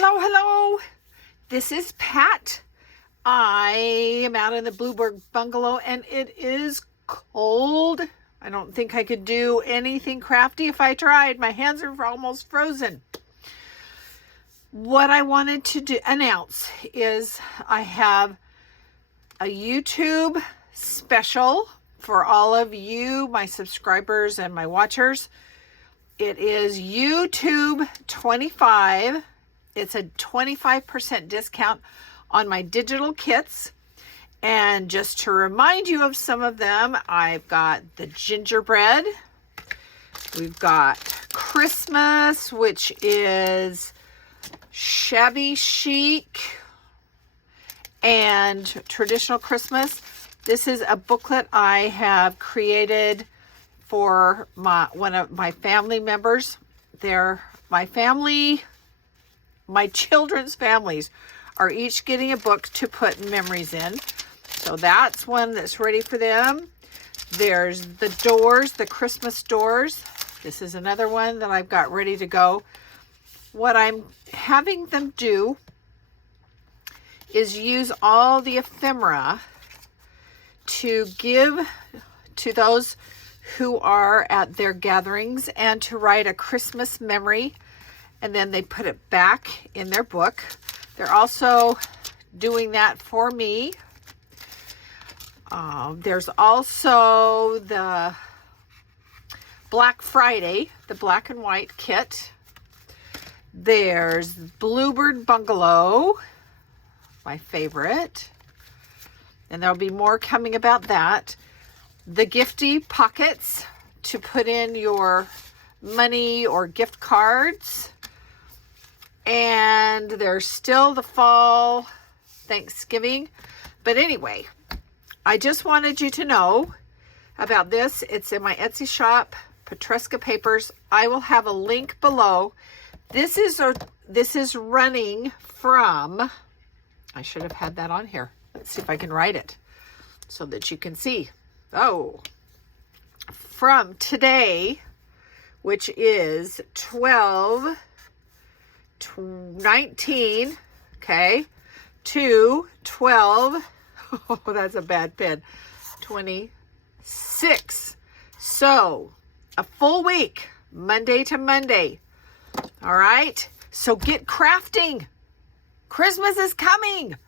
Hello, hello. This is Pat. I am out in the Bluebird Bungalow and it is cold. I don't think I could do anything crafty if I tried. My hands are almost frozen. What I wanted to announce is I have a YouTube special for all of you, my subscribers and my watchers. It is YouTube 25. It's a 25% discount on my digital kits. And just to remind you of some of them, I've got the gingerbread. We've got Christmas, which is shabby chic and traditional Christmas. This is a booklet I have created for one of my family members. My children's families are each getting a book to put memories in. So that's one that's ready for them. There's the doors, the Christmas doors. This is another one that I've got ready to go. What I'm having them do is use all the ephemera to give to those who are at their gatherings and to write a Christmas memory, and then they put it back in their book. They're also doing that for me. There's also the Black Friday, the black and white kit. There's Bluebird Bungalow, my favorite. And there'll be more coming about that. The Gifty pockets to put in your money or gift cards. And there's still the fall Thanksgiving. But anyway, I just wanted you to know about this. It's in my Etsy shop, Petruska Papers. I will have a link below. This is running from, I should have had that on here. Let's see if I can write it so that you can see. Oh, from today, which is 12/19, okay, to 12, oh, that's a bad pen, 26. So, a full week, Monday to Monday. All right, so get crafting. Christmas is coming.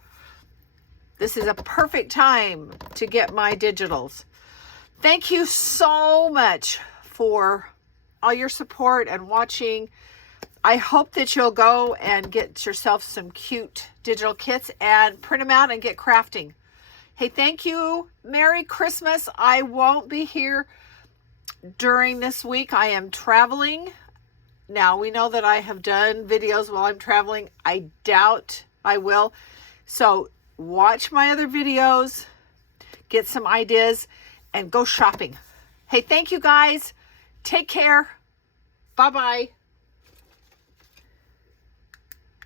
This is a perfect time to get my digitals. Thank you so much for all your support and watching. I hope that you'll go and get yourself some cute digital kits and print them out and get crafting. Hey, thank you. Merry Christmas. I won't be here during this week. I am traveling. Now, we know that I have done videos while I'm traveling. I doubt I will. So watch my other videos, get some ideas, and go shopping. Hey, thank you guys. Take care. Bye-bye.